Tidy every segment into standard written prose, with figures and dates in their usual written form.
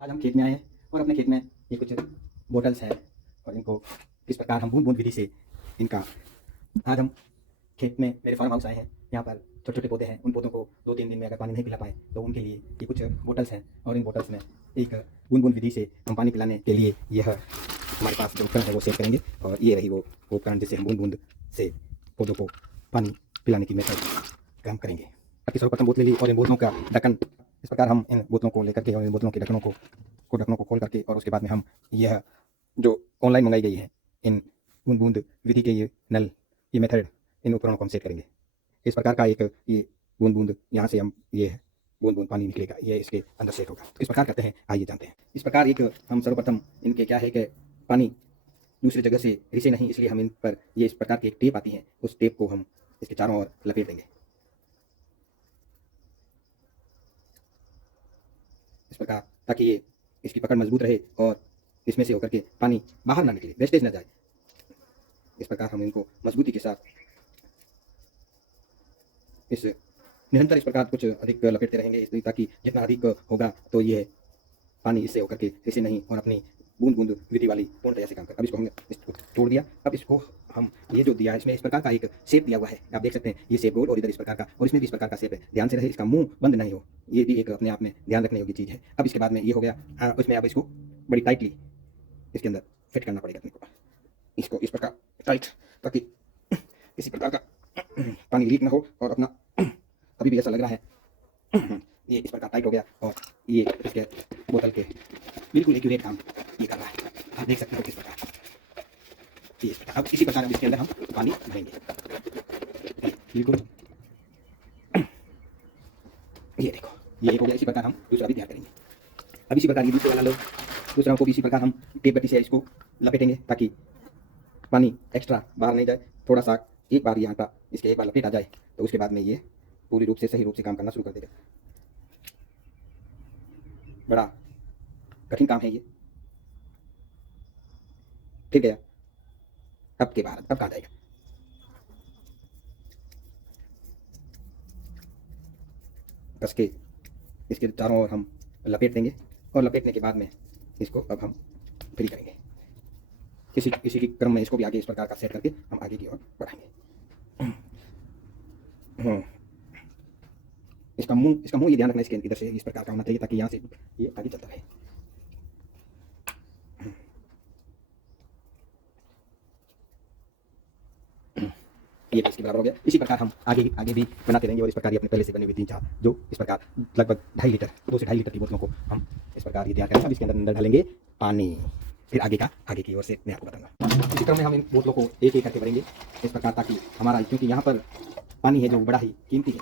आज हम खेत में आए हैं और अपने खेत में ये कुछ बोटल्स हैं और इनको किस प्रकार हम बूंद बूंद विधि से इनका आज हम खेत में मेरे फार्म हाउस आए हैं। यहाँ पर छोटे छोटे पौधे हैं, उन पौधों को 2-3 दिन में अगर पानी नहीं पिला पाए तो उनके लिए ये कुछ बोटल्स हैं और इन बोटल्स में एक बूंद बूंद विधि से हम पानी पिलाने के लिए यह हमारे पास जो उपकरण है वो सेट करेंगे। और ये रही वो उपकरण जिससे हम बूंद बूंद से पौधों को पानी पिलाने की मेथड काम करेंगे। बाकी सर्वप्रथम बोतलें ली और इन बोतलों का ढक्कन इस प्रकार हम इन बोतलों को लेकर के और इन बोतलों के ढक्कनों को खोल करके और उसके बाद में हम यह जो ऑनलाइन मंगाई गई है इन बूंद बूंद विधि के ये नल ये मेथड इन उपकरणों को हम सेट करेंगे। इस प्रकार का एक ये बूंद बूंद यहाँ से हम ये बूंद बूंद पानी निकलेगा, ये इसके अंदर सेट होगा। तो इस प्रकार करते हैं, आइए जानते हैं। इस प्रकार एक हम सर्वप्रथम इनके क्या है कि पानी दूसरी जगह से रिसे नहीं, इसलिए हम इन पर ये इस प्रकार की एक टेप आती है, उस टेप को हम इसके चारों ओर लपेट देंगे इस प्रकार, ताकि ये इसकी पकड़ मजबूत रहे और इसमें से होकर के पानी बाहर ना निकले, वेस्टेज ना जाए। इस प्रकार हम इनको मजबूती के साथ इस निरंतर इस प्रकार कुछ अधिक लपेटते रहेंगे, ताकि जितना अधिक होगा तो ये पानी इससे होकर के इसे नहीं और अपनी बूंद बूंद विधि वाली पूर्णतया से काम कर। अब इसको हमने इसको तोड़ दिया। अब इसको हम ये जो दिया है इसमें इस प्रकार का एक शेप दिया हुआ है, आप देख सकते हैं, ये शेप गोल और इधर इस प्रकार का और इसमें भी इस प्रकार का शेप है। ध्यान से रहे, इसका मुंह बंद नहीं हो, ये भी एक अपने आप में ध्यान रखने योग्य चीज़ है। अब इसके बाद में ये हो गया, उसमें अब इसको बड़ी टाइटली इसके अंदर फिट करना पड़ेगा अपने को, इसको इस प्रकार टाइट, ताकि किसी प्रकार का पानी लीक ना हो। और अपना अभी भी ऐसा लग रहा है ये इस प्रकार टाइट हो गया और ये इसके बोतल के बिल्कुल एक्यूरेट काम ये कर रहा है, आप देख सकते हो किस प्रकार ये इस प्रकार। अब इसी प्रकार अब इसके अंदर हम पानी भरेंगे बिल्कुल, ये देखो ये एक हो गया। इसी प्रकार हम दूसरा भी तैयार करेंगे। अब इसी प्रकार ये दूसरे वाला लो, दूसरा को भी इसी प्रकार हम टेप गति से इसको लपेटेंगे ताकि पानी एक्स्ट्रा बाहर नहीं जाए। थोड़ा सा एक बार ये आटा इसके एक बार लपेट आ जाए तो उसके बाद में ये पूरी रूप से सही रूप से काम करना शुरू कर देगा। बड़ा कठिन काम है ये, ठीक है। अब के बाद अब कहाँ जाएगा, कस के इसके चारों ओर हम लपेट देंगे और लपेटने के बाद में इसको अब हम फ्री करेंगे। इसी के क्रम में इसको भी आगे इस प्रकार का सेट करके हम आगे की ओर बढ़ाएंगे। इसका मुंह ये ध्यान रखना, इसके इधर से इस प्रकार का होना चाहिए ताकि यहाँ से ये आगे चलता रहे। ये इसके बराबर हो गया। इसी प्रकार हम आगे भी बनाते रहेंगे और इस प्रकार ये अपने पहले से बने हुए 3-4 जो इस प्रकार लगभग 2.5 लीटर 2 से 2.5 लीटर की बोतलों को हम इस प्रकार ये तैयार करेंगे। अब इसके अंदर डालेंगे पानी, फिर आगे की ओर से मैं आपको बताऊंगा। इसी क्रम में हम इन बोतलों को एक एक करके भरेंगे इस प्रकार, ताकि हमारा, क्योंकि यहाँ पर पानी है जो बड़ा ही कीमती है,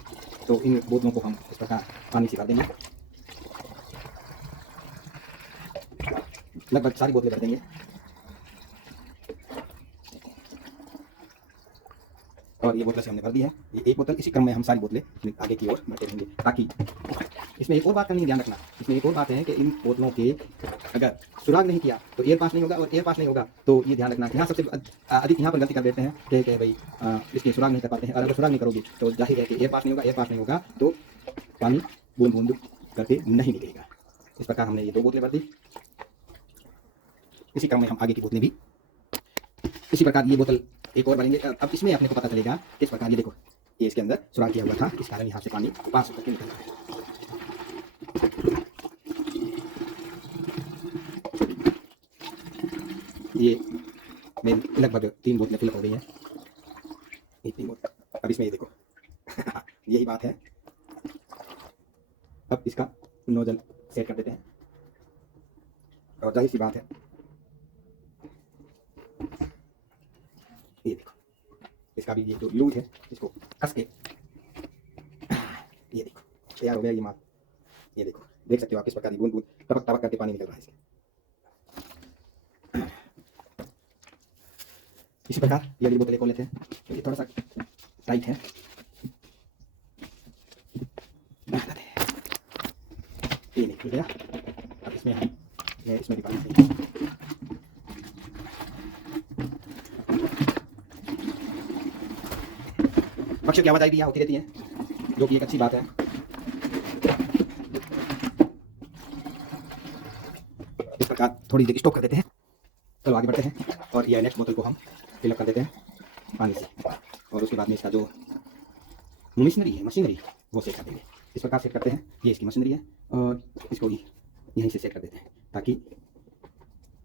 तो इन बोतलों को हम इस प्रकार पानी से भर देंगे। लगभग सारी बोतलें भर देंगे और ये बोतल से हमने भर दी है। ये एक बोतल, इसी क्रम में हम सारी बोतलें आगे की ओर भरते रहेंगे। ताकि इसमें एक और बात करनी ध्यान रखना, इसमें एक और बात है कि इन बोतलों के अगर सुराग नहीं किया तो एयर पास नहीं होगा, और एयर पास नहीं होगा तो ये ध्यान रखना। यहाँ सबसे अधिक यहाँ पर गलती कर देते हैं कि भाई इसके सुराग नहीं कर पाते हैं, और अगर सुराग नहीं करोगे तो जाहिर है कि एयर पास नहीं होगा तो पानी बूंद बूंद करके नहीं निकलेगा। इस प्रकार हमने ये 2 बोतलें भर दी। इसी क्रम में हम आगे की बोतलें भी इसी प्रकार ये बोतल एक और भरेंगे। अब इसमें अपने को पता चलेगा किस प्रकार, ये देखो ये इसके अंदर सुराग किया हुआ था, इस कारण यहाँ से पानी पास होकर के निकल रहा है। ये मेरी लगभग 3 बोतलें फिल हो गई हैं, ये 3 बोतल। अब इसमें ये देखो यही बात है। अब इसका नोजल सेट कर देते हैं और जाहिर सी बात है ये देखो इसका भी ये जो लूज है इसको कस के ये देखो तैयार हो गया ये माल। ये देखो देख सकते हो आप किस प्रकार बूंद बूंद टपक टपक करके पानी निकल रहा है इसके। इसी प्रकार ये अगली बोतल खोल लेते हैं, ये थोड़ा सा टाइट है। ये नहीं खुल गया। अब इसमें हम इसमें भी पानी चाहिए। पक्षियों की आवाज आई भी यहाँ होती रहती है, जो कि एक अच्छी बात है। इस प्रकार थोड़ी देर स्टॉक कर देते हैं। चलो आगे बढ़ते हैं और ये नेक्स्ट बोतल को हम फिलअप कर देते हैं पानी से, और उसके बाद में इसका जो मशीनरी वो सेट कर देंगे। इस प्रकार सेट करते हैं, ये इसकी मशीनरी है और इसको भी यहीं से सेट कर देते हैं ताकि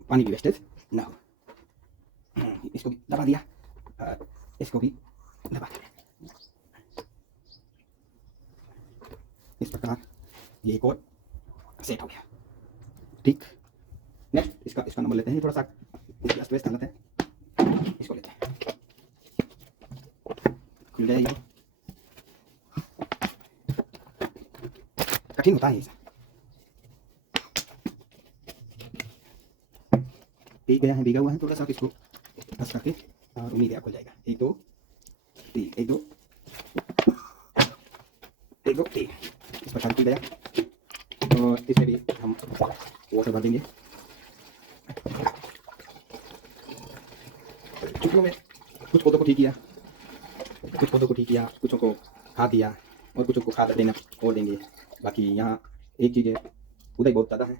पानी की वेस्टेज ना हो। इसको भी दबा दिया, इसको भी दबा दिया। इस प्रकार ये एक और सेट हो गया। ठीक, नेक्स्ट इसका नंबर लेते हैं। थोड़ा सा इसकी अस्त व्यस्त हालत है, इसको लेते हैं। खुल गया ये, कठिन होता है ये। भीगा हुआ है थोड़ा सा, इसको बस करके और उम्मीद है खुल जाएगा। 1 2 3, 1 2 1 2 3। इस प्रकार खुल गया और इसमें भी हम वाटर भर देंगे। छुट्टियों में कुछ पौधों को ठीक किया, कुछों को खाद दिया और कुछों को खाद देना और देंगे। बाकी यहाँ एक चीज़ है, उदय बहुत ज़्यादा है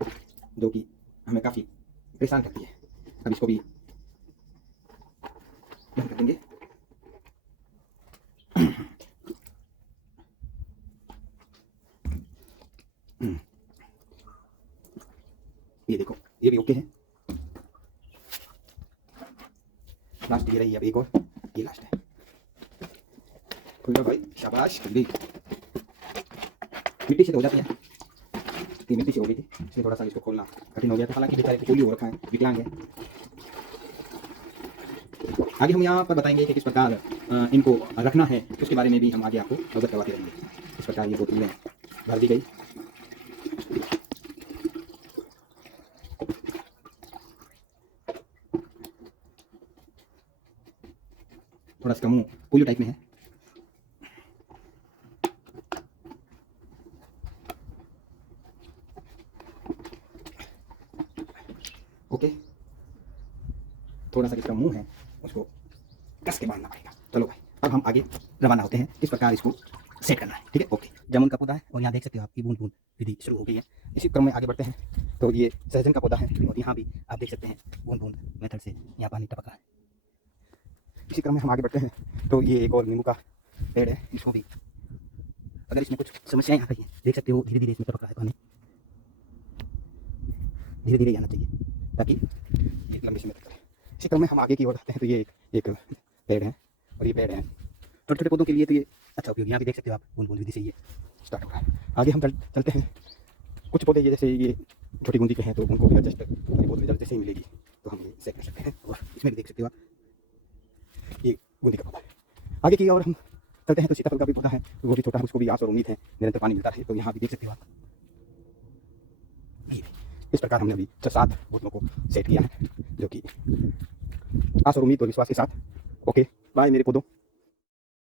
जो कि हमें काफ़ी परेशान करती है। अब इसको भी बंद कर देंगे। ये देखो, ये भी ओके है। लास्ट ये रही, अब एक और, ये लास्ट है। खुल गया भाई, शाबाश, खुल गई। मिट्टी से तो हो जाती है, ये मिट्टी से हो गई थी, इसलिए थोड़ा सा इसको खोलना कठिन हो गया था। हालांकि बेचारे पोलियो हो रखा है, विकलांग है। आगे हम यहाँ पर बताएंगे कि किस प्रकार इनको रखना है, उसके बारे में भी हम आगे आपको अवगत करवाते रहेंगे। इस प्रकार ये बोतलें भर दी गई। थोड़ा सा मुंह पोलियो टाइप में है। ओके, थोड़ा सा जिसका मुंह है उसको कस के बांधना पड़ेगा। चलो भाई, अब हम आगे रवाना होते हैं किस प्रकार इसको सेट करना है। ठीक है, ओके। जामुन का पौधा है और यहाँ देख सकते हो आपकी बूंद बूंद विधि शुरू हो गई है। इसी क्रम में आगे बढ़ते हैं तो ये सहजन का पौधा है और यहाँ भी आप देख सकते हैं बूंद बूंद मेथड से यहाँ पानी टपक रहा है। इसी क्रम में हम आगे बढ़ते हैं तो ये एक और नींबू का पेड़ है। इसको भी अगर इसमें कुछ समस्याएं आ रही हैं, देख सकते हो धीरे धीरे इसमें टपक रहा है पानी, धीरे धीरे आना चाहिए ताकि ये लंबे समय तक। इसी क्रम में हम आगे की ओर आते हैं तो ये एक पेड़ है और ये पेड़ है छोटे छोटे पौधों के लिए तो ये अच्छा उपयोग। यहाँ भी देख सकते हो आप बूंद बूंद विधि से ये स्टार्ट हो रहा है। आगे हम चलते हैं। कुछ पौधे ये जैसे ये छोटी बूंदी के हैं तो उनको भी एडजस्ट बहुत रिजल्ट जैसे ही मिलेगी तो हम ये सेट कर सकते हैं। और इसमें भी देख सकते हो आप ये बूंदी का पौधा है। आगे की ओर हम चलते हैं तो सीताफल का भी पौधा है, वो भी छोटा है, उसको भी आस और उम्मीद है निरंतर पानी मिलता है। तो यहाँ भी देख सकते हो आप, इस प्रकार हमने अभी 6-7 बोतलों को सेट किया है जो कि आस और उम्मीद और विश्वास के साथ। ओके बाय मेरे पौधों।